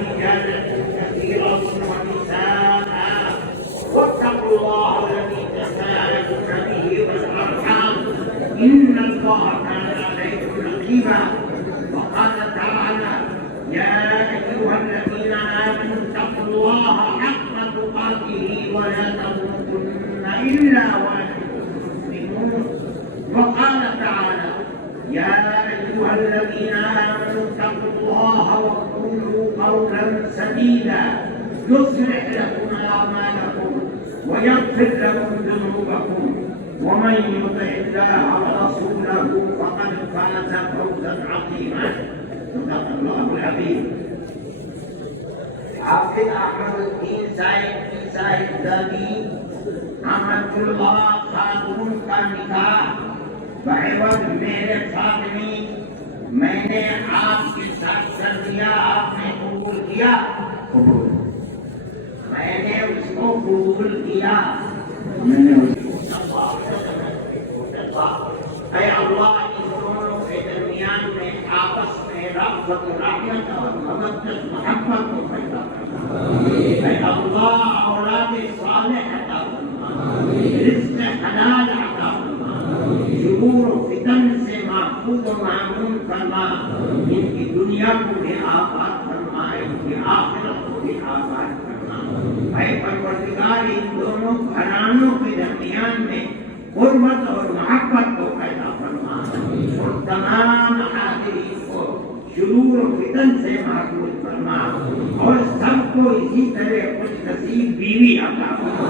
رجالا كثيرا ونساء واتقوا الله الذي تساءلون به والارحام ان الله كان عليكم رقيبا. وقال تعالى يا ايها الذين امنوا اتقوا الله حق تقاته ولا تموتن الا وانتم مسلمون. وقال تعالى يا ايها الذين امنوا اتقوا الله وقولوا قولا سديدا يصلح لكم اعمالكم ويغفر لكم ذنوبكم ومن يطع الله ورسوله فقد فاز فوزا عظيما. صدق الله العظيم. حافظ احمد الدین صاحب دادی रहमतुल्लाह खातून का निकाह बहवत मेरे फातिमी मैंने आपके साथ कर दिया, आपने कबूल किया, मैंने उसको कबूल किया, मैंने अल्लाह इन दोनों के दरमियान में आपस में रफ़्क़त रहमत और मवद्दत मोहब्बत को पैदा फरमा। अल्लाह औलाद सालेह अता फरमा, रिज़्क़ हलाल अता फरमा, शुरूर फितन से महफूज़ व मामून फरमा। इनकी दुनिया को भी आबाद फरमा, इनकी आखिरत को भी आबाद फरमा। ऐ परवरदिगार इन दोनों घरानों के दरमियान में हुर्मत और मोहब्बत को पैदा फरमा और तमाम हाज़िरीन को शुरूर और फितन से महफूज़ फरमा और सबको इसी तरह खुश नसीब बीवी अता फरमा।